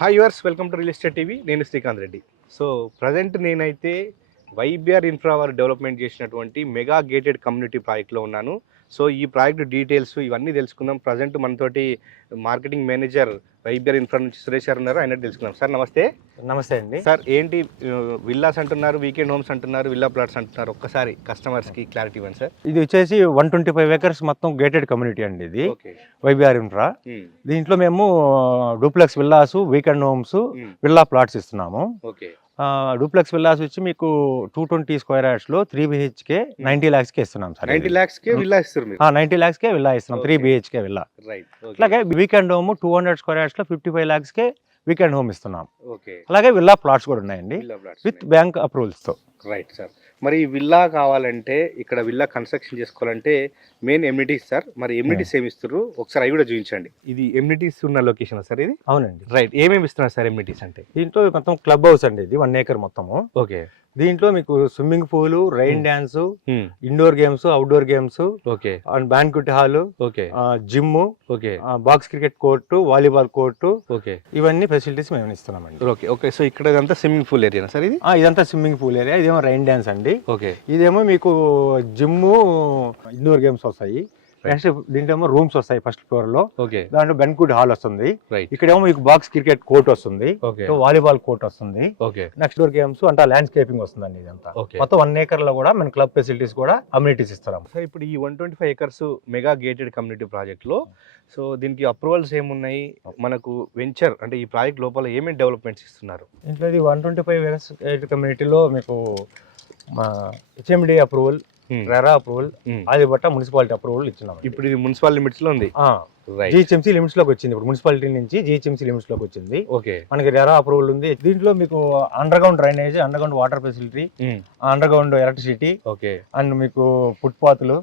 Hi yours, welcome to real estate TV. నేను Srikanth Reddy. So present నేనైతే YBR infra వారు development చేసినటువంటి మెగా గేటెడ్ కమ్యూనిటీ ప్రాజెక్ట్లో ఉన్నాను. సో ఈ ప్రాజెక్ట్ డీటెయిల్స్ ఇవన్నీ తెలుసుకుందాం. ప్రజెంట్ మనతోటి మార్కెటింగ్ మేనేజర్ వైబిఆర్ ఇన్ఫ్రా నుంచి సురేష్ గారు ఉన్నారు, ఆయన తెలుసుకుందాం. సార్ నమస్తే. నమస్తే అండి. సార్ ఏంటి విల్లాస్ అంటున్నారు, వీకెండ్ హోమ్స్ అంటున్నారు, విల్లా ప్లాట్స్ అంటున్నారు, ఒక్కసారి కస్టమర్స్కి క్లారిటీ ఇవ్వండి సార్. ఇది వచ్చేసి 125 acres మొత్తం గేటెడ్ కమ్యూనిటీ అండి. ఇది ఓకే. YBR infra. దీంట్లో మేము duplex villas, weekend homes, villa plots ఇస్తున్నాము. ఓకే. డూప్లెక్స్ విల్లాస్ వచ్చి మీకు 220 square yards లో 3 BHK 90 lakhs కే ఇస్తున్నాం సార్. 90 lakhs కే విల్లా ఇస్తారు మీరు? 90 lakhs కే విల్లా ఇస్తున్నాం, 3 BHK విల్లా. రైట్. అలాగే వీకెండ్ హోమ్ 200 square yards లో 55 lakhs కే వీకెండ్ హోమ్ ఇస్తున్నాం. ఓకే. అలాగే విల్లా ప్లాట్స్ కూడా ఉన్నాయండి విత్ బ్యాంక్ అప్రూవల్స్ తో. Right sir. మరి విల్లా కావాలంటే, ఇక్కడ విల్లా కన్స్ట్రక్షన్ చేసుకోవాలంటే మెయిన్ ఎమ్యూనిటీస్ సార్, మరి ఎమ్యూనిటీస్ ఏమి ఇస్తారు ఒకసారి అవి కూడా చూపించండి. ఇది ఎమ్యూనిటీస్ ఉన్న లొకేషన్ సార్ ఇది? అవునండి. రైట్. ఏమేమి ఇస్తున్నారు సార్ ఎమ్యూనిటీస్ అంటే? దీంట్లో మొత్తం క్లబ్ హౌస్ అండి, ఇది 1 acre మొత్తము. ఓకే. దీంట్లో మీకు swimming pool, rain dance, indoor games, outdoor games, okay, and banquet hall, okay, gym, okay, box cricket court, volleyball court, okay, ఇవన్నీ ఫెసిలిటీస్ మేము ఇస్తున్నామండి. ఓకే. ఓకే. సో ఇక్కడ ఇదంతా స్విమ్మింగ్ పూల్ ఏరియా సార్ ఇది? ఇదంతా స్విమ్మింగ్ పూల్ ఏరియా. ఇదేమో rain dance అండి. Okay. ఇదేమో మీకు జిమ్, ఇండోర్ గేమ్స్ వస్తాయి. నెక్స్ట్ దీంట్లో రూమ్స్ వస్తాయి ఫస్ట్ ఫ్లోర్ లో. ఓకే. దాంట్లో బెన్క్వెట్ హాల్ వస్తుంది. రైట్. ఇక్కడేమో మీకు బాక్స్ క్రికెట్ కోర్ట్ వస్తుంది. ఓకే. వాలీబాల్ కోర్ట్ వస్తుంది. ఓకే. నెక్స్ట్ డోర్ గేమ్స్ అంటే ల్యాండ్స్కేపింగ్ వస్తుందండి. ఇదంతా మొత్తం 1 acre లో కూడా మన క్లబ్ ఫెసిలిటీస్ కూడా అమ్యూనిటీస్ ఇస్తాం సార్. ఇప్పుడు ఈ 125 acres mega gated community project లో, సో దీనికి అప్రూవల్స్ ఏమున్నాయి, మనకు వెంచర్ అంటే ఈ ప్రాజెక్ట్ లోపల ఏమేమి డెవలప్మెంట్స్ ఇస్తున్నారు? ఇంట్లో ఇది 125 acres గేటెడ్ కమ్యూనిటీలో మీకు HMD approval, RERA approval, Adibatla municipality approval ఇచ్చినాం. ఇప్పుడు ఇది మున్సిపల్ లిమిట్స్ లో ఉంది. GHMC లిమిట్స్ లోకి వచ్చింది. ఇప్పుడు మున్సిపాలిటీ నుంచి GHMC లిమిట్స్ లోకి వచ్చింది. ఓకే. మనకి రెరా అప్రూవల్ ఉంది. దీంట్లో మీకు underground drainage, underground water facility, underground electricity, okay, and మీకు ఫుట్ పాత్లు,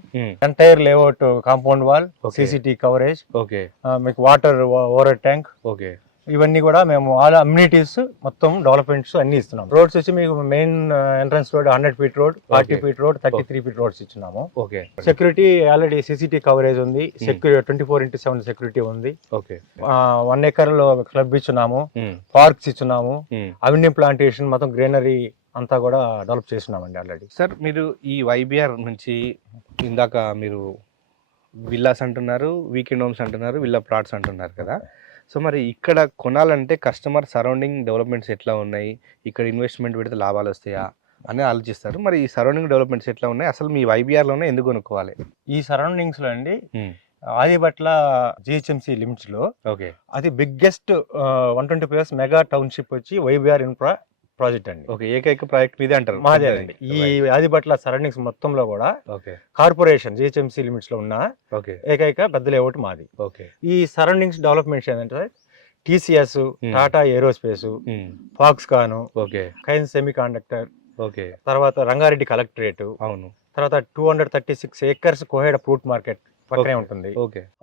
entire layout compound wall, CCT coverage, okay, మీకు వాటర్ ఓవర్ ట్యాంక్, ఓకే, ఇవన్నీ కూడా మేము ఆల్ అమ్యూనిటీస్ మొత్తం డెవలప్మెంట్స్ అన్ని ఇస్తున్నాం. రోడ్స్ వచ్చి మీకు main entrance road 100 feet road, 40 feet road, 33 feet roads ఇచ్చినాము. Okay. Security already CCT coverage ఉంది. 24/7 సెక్యూరిటీ ఉంది. ఓకే. 1 acre లో క్లబ్ ఇచ్చున్నాము, పార్క్స్ ఇచ్చున్నాము, అవెన్యూ ప్లాంటేషన్, మొత్తం గ్రీనరీ అంతా కూడా డెవలప్ చేస్తున్నామండి ఆల్రెడీ. సార్ మీరు ఈ వైబిఆర్ నుంచి ఇందాక మీరు విల్లాస్ అంటున్నారు, వీకెండ్ హోమ్స్ అంటున్నారు, విల్లా ప్లాట్స్ అంటున్నారు కదా. సో మరి ఇక్కడ కొనాలంటే కస్టమర్ సరౌండింగ్ డెవలప్మెంట్స్ ఎట్లా ఉన్నాయి, ఇక్కడ ఇన్వెస్ట్మెంట్ పెడితే లాభాలు వస్తాయా అని ఆలోచిస్తారు. మరి ఈ సరౌండింగ్ డెవలప్మెంట్స్ ఎట్లా ఉన్నాయి, అసలు మీ వైబిఆర్లోనే ఎందుకు కొనుక్కోవాలి? ఈ సరౌండింగ్స్లో అండి ఆదిబట్ల GHMC లిమిట్స్ లో ఓకే, అది బిగ్గెస్ట్ 125 acres మెగా టౌన్షిప్ వచ్చి వైబిఆర్ ఇన్ఫ్రా ప్రాజెక్ట్ అండి. ఓకే. ఏకైక ప్రాజెక్ట్ మీదే అంటారు? మాదే అండి. ఈ ఆదిబట్ల సరౌండింగ్స్ మొత్తంలో కూడా కార్పొరేషన్ GHMC లిమిట్స్ లో ఉన్న ఏకైక పెద్ద లేఅవుట్ మాది. ఓకే. ఈ సరౌండింగ్స్ డెవలప్మెంట్స్ ఏంటంటే TCS, Tata aerospace, Foxconn, Kaynes semiconductor, తర్వాత రంగారెడ్డి కలెక్టరేట్, అవును, తర్వాత 236 acres కోహెడ ఫ్రూట్ మార్కెట్ పక్కనే ఉంటుంది.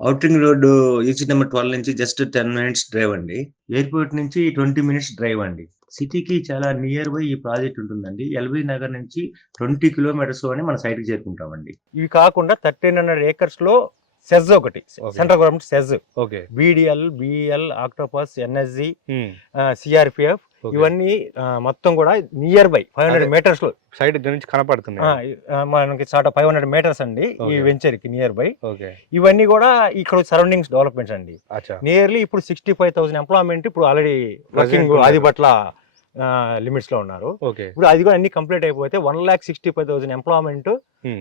అవుటింగ్ రోడ్ ఎగ్జిట్ నెంబర్ 12 నుంచి జస్ట్ 10 minutes డ్రైవ్ అండి. ఎయిర్పోర్ట్ నుంచి 20 minutes డ్రైవ్ అండి. సిటీకి చాలా నియర్ బై ఈ ప్రాజెక్ట్ ఉంటుందండి. LB నగర్ నుంచి 20 kilometers అని మన సైట్ కి చేరుకుంటామండి. ఇవి కాకుండా 1300 acres లో సెజ్ ఒకటి, central government SEZ, BDL, BEL, octopus, NSG, CRPF, ఇవన్నీ మొత్తం కూడా నియర్ బై 500 meters లో సైడ్ నుంచి కనపడుతున్నాయి. మనకి 500 meters అండి ఈ వెంచర్ కి నియర్ బై. ఇవన్నీ కూడా ఇక్కడ సరౌండింగ్స్ డెవలప్మెంట్స్ అండి. నియర్లీ ఇప్పుడు 65,000 ఎంప్లాయ్మెంట్ ఇప్పుడు ఆల్రెడీ వర్కింగ్ ఆదిబట్ల లిమిట్స్ లో ఉన్నారు. ఇప్పుడు అది కూడా అన్ని కంప్లీట్ అయిపోతే 1,65,000 ఎంప్లాయ్మెంట్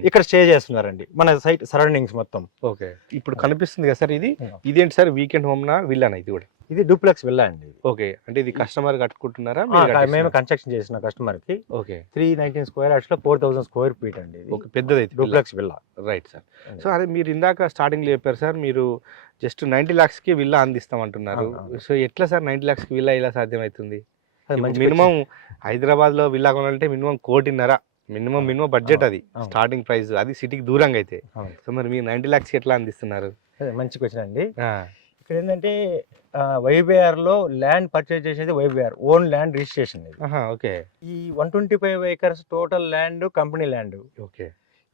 ఇక్కడ స్టే చేస్తున్నారండి మన సైట్ సరౌండింగ్స్ మొత్తం. ఓకే. ఇప్పుడు కనిపిస్తుంది కదా సార్, ఇదేంటి సార్, వీకెండ్ హోమ్ నా విల్లానా? ఇది కూడా ఇది డూప్లెక్స్ విల్లా అండి. ఓకే. అంటే ఇది కస్టమర్ కట్టుకుంటున్నారా? మేము కన్స్ట్రక్షన్ చేసిన కస్టమర్ కి. ఓకే. 319 square yards లో 4,000 square feet అండి. ఓకే, పెద్దది duplex villa. Right sir. So అదే మీరు ఇందాక స్టార్టింగ్ లో చెప్పారు సార్, మీరు జస్ట్ 90 lakhs కి విల్లా అందిస్తామంటున్నారు. సో ఎట్లా సార్ 90 lakhs కి విల్లా ఇలా సాధ్యమవుతుంది? మినిమం హైదరాబాద్ లో విల్లా కొనాలంటే మినిమం 1.5 మినిమం బడ్జెట్, అది స్టార్టింగ్ ప్రైస్, అది సిటీకి దూరంగా అయితే. సో మరి మీరు 90 lakhs కి ఎట్లా అందిస్తున్నారు? మంచి క్వశ్చన్ అండి. ఇక్కడ ఏంటంటే వైబిఆర్ లో ల్యాండ్ పర్చేజ్ చేసేది YBR own land registration. Okay. ఈ 125 acres total land company land. Okay.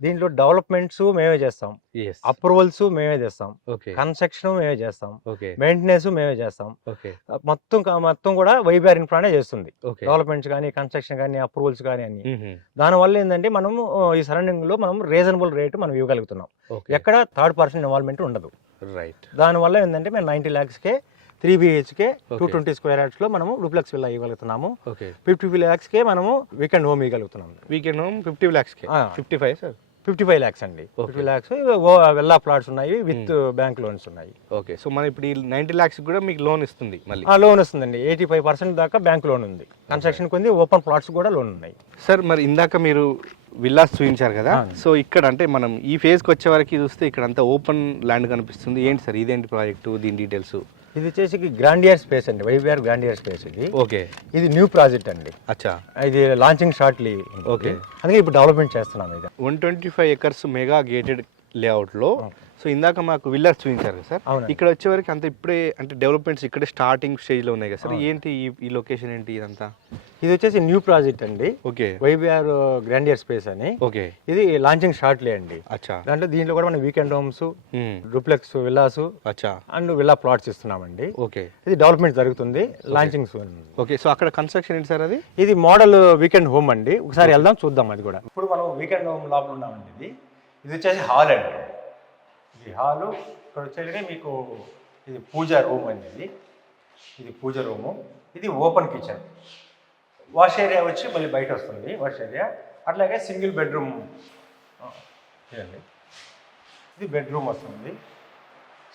దీంట్లో డెవలప్మెంట్స్ మేమే చేస్తాం, ఎస్. అప్రూవల్స్ మేమే చేస్తాం, ఓకే. కన్స్ట్రక్షన్ మేమే చేస్తాం, ఓకే. మెయింటెనెన్స్ మేమే చేస్తాం. ఓకే. మొత్తం కూడా వైబీఆర్ ఇన్ఫ్రానే చేస్తుంది. ఓకే. డెవలప్మెంట్స్ కానీ, కన్స్ట్రక్షన్ కానీ, అప్రూవల్స్ కానీ అన్ని. మ్మ్. దానివల్ల ఏంటంటే మనము ఈ సరౌండింగ్ లో మనం రీజనబుల్ రేట్ మనం ఇవ్వగలుగుతున్నాం. ఓకే. ఎక్కడ థర్డ్ పర్సన్ ఇన్వాల్వ్మెంట్ ఉండదు. రైట్. దానివల్ల ఏంటంటే మేము 90 lakhsకే 3 BHK ఓకే. 220 square yards లో మనము డూప్లెక్స్ విల్లా ఇవ్వగలుగుతున్నాము. ఓకే. 50 lakhsకే మనము వీకెండ్ హోమ్ ఇవ్వగలుగుతున్నాము. వీకెండ్ హోమ్ 50 lakhs కి. ఆ. 55 సార్. 55 lakhs అండి. ఓకే. 50 lakhs విల్లా ప్లాట్స్ ఉన్నాయి, విత్ బ్యాంక్ లోన్స్ ఉన్నాయి. ఓకే. సో మనం ఇప్పుడు ఈ 90 lakhs కూడా మీకు లోన్ ఇస్తుంది మళ్ళీ. లోన్ వస్తుందండి. 85% దాకా బ్యాంక్ లోన్ ఉంది. కన్స్ట్రక్షన్ కొంది ఓపెన్ ప్లాట్స్ కూడా లోన్ ఉన్నాయి. సార్ మరి ఇందాక మీరు విల్లాస్ చూపించారు కదా, సో ఇక్కడ అంటే మనం ఈ ఫేజ్కి వచ్చే వరకు చూస్తే ఇక్కడ అంతా ఓపెన్ ల్యాండ్ కనిపిస్తుంది. ఏంటి సార్ ఇదేంటి ప్రాజెక్టు, దీని డీటెయిల్స్? ఇది వచ్చేసి గ్రాండియర్ స్పేస్ అండి, వైబీఆర్ గ్రాండియర్ స్పేస్. ఇది ఓకే. ఇది న్యూ ప్రాజెక్ట్ అండి. అచ్చా. ఇది లాంచింగ్ షార్ట్లీ. ఓకే. అందుకే ఇప్పుడు డెవలప్మెంట్ చేస్తున్నాం. ఇది 125 acres మెగా గేటెడ్ లేఅవుట్లో. సో ఇందాక మాకు విల్లర్స్ చూపించారు కదా సార్, అవునండి. ఇక్కడ వచ్చే వరకు అంత ఇప్పుడే అంటే డెవలప్మెంట్స్ ఇక్కడే స్టార్టింగ్ స్టేజ్లో ఉన్నాయి కదా సార్. ఏంటి ఈ లొకేషన్ ఏంటి ఇదంతా? ఇది వచ్చేసి న్యూ ప్రాజెక్ట్ అండి, ఓకే. వైబీఆర్ గ్రాండియర్ స్పేస్ అని. ఓకే. ఇది లాంచింగ్ షార్ట్లీ అండి. అచ్చా. దీంట్లో కూడా మనం వీకెండ్ హోమ్స్, డూప్లెక్స్ విల్లాస్ అచ్చా అండ్ విల్లా ప్లాట్స్ ఇస్తున్నామండి. ఓకే. ఇది డెవలప్మెంట్ జరుగుతుంది, లాంచింగ్ సూన్. ఓకే. సో అక్కడ కన్స్ట్రక్షన్ ఏంటి సార్ అది? ఇది మోడల్ వీకెండ్ హోమ్ అండి. ఒకసారి వెళ్దాం చూద్దాం అది కూడా. ఇప్పుడు మనం వీకెండ్ హోమ్ లోపల ఉన్నామండి. ఇది వచ్చేసి హాల్ అండి. ఇది హాలు. ఇక్కడ వచ్చేసి మీకు ఇది పూజా రూమ్ అండి. ఇది పూజ రూము. ఇది ఓపెన్ కిచెన్. వాష్ ఏరియా వచ్చి మళ్ళీ బయట వస్తుంది వాష్ ఏరియా. అట్లాగే సింగిల్ బెడ్రూమ్ చూడండి. ఇది బెడ్రూమ్ వస్తుంది,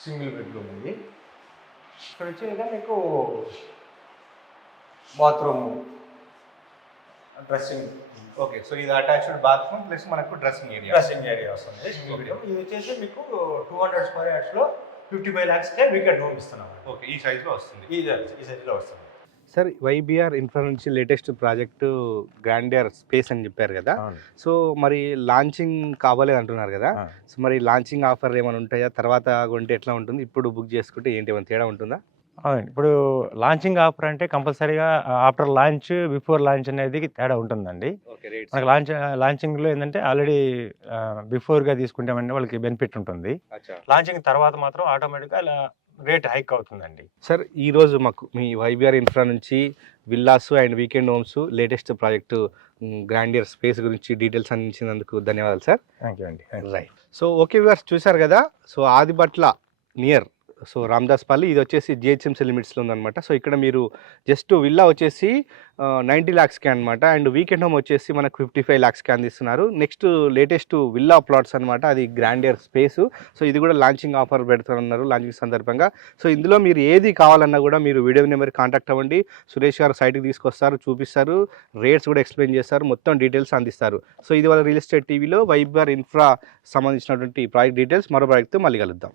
సింగిల్ బెడ్రూమ్ ఇది. ఇక్కడ వచ్చేది మీకు బాత్రూమ్, డ్రెస్సింగ్. ఓకే. సో ఇది అటాచ్డ్ బాత్రూమ్ ప్లస్ మనకు డ్రెస్సింగ్ ఏరియా వస్తుంది. ఇది వచ్చేసి మీకు 200 square yards లో 55 lakhsకే వీకెండ్ హోమ్ ఇస్తున్నాం. ఓకే. ఈ సైజ్లో వస్తుంది. ఈ సైజులో వస్తుంది. సార్ వైబీఆర్ ఇన్ఫ్రా నుంచి లేటెస్ట్ ప్రాజెక్టు గ్రాండియర్ స్పేస్ అని చెప్పారు కదా, సో మరి లాంచింగ్ కావాలి అంటున్నారు కదా, సో మరి లాంచింగ్ ఆఫర్ ఏమైనా ఉంటాయా? తర్వాత కొంటే ఎట్లా ఉంటుంది? ఇప్పుడు బుక్ చేసుకుంటే ఏంటి ఏమైనా తేడా ఉంటుందా? అవునండి. ఇప్పుడు లాంచింగ్ ఆఫర్ అంటే కంపల్సరీగా ఆఫ్టర్ లాంచ్, బిఫోర్ లాంచ్ అనేది తేడా ఉంటుందండి. మనకి లాంచింగ్లో ఏంటంటే ఆల్రెడీ బిఫోర్గా తీసుకుంటామంటే వాళ్ళకి బెనిఫిట్ ఉంటుంది. లాంచింగ్ తర్వాత మాత్రం ఆటోమేటిక్గా అలా రేట్ హైక్ అవుతుందండి. సార్ ఈరోజు మాకు మీ వైబీఆర్ ఇన్ఫ్రా నుంచి villas and weekend homes latest project grandeur space గురించి డీటెయిల్స్ అందించినందుకు ధన్యవాదాలు సార్. థ్యాంక్ యూ అండి. రైట్. సో ఓకే వ్యూవర్స్, చూశారు కదా, సో ఆదిబట్ల నియర్ సో రామదాస్పల్లి, ఇది వచ్చేసి జిహెచ్ఎంసీ లిమిట్స్లో ఉందన్నమాట. సో ఇక్కడ మీరు జస్ట్ విల్లా వచ్చేసి 90 lakhsకి అనమాట, అండ్ వీకెండ్ హోమ్ వచ్చేసి మనకు 55 lakhsకి అందిస్తున్నారు. నెక్స్ట్ లేటెస్ట్ విల్లా ప్లాట్స్ అనమాట, అది గ్రాండియర్ స్పేస్. సో ఇది కూడా లాంచింగ్ ఆఫర్ పెడుతున్నారు లాంచింగ్ సందర్భంగా. సో ఇందులో మీరు ఏది కావాలన్నా కూడా మీరు వీడియో నెంబర్ కాంటాక్ట్ అవ్వండి. సురేష్ గారు సైట్కి తీసుకొస్తారు, చూపిస్తారు, రేట్స్ కూడా ఎక్స్ప్లెయిన్ చేస్తారు, మొత్తం డీటెయిల్స్ అందిస్తారు. సో ఇది వాళ్ళ రియల్ ఎస్టేట్ టీవీలో వైబీఆర్ ఇన్ఫ్రా సంబంధించినటువంటి ప్రాజెక్ట్ డీటెయిల్స్. మరో ప్రాజెక్ట్తో మళ్ళీ కలుద్దాం.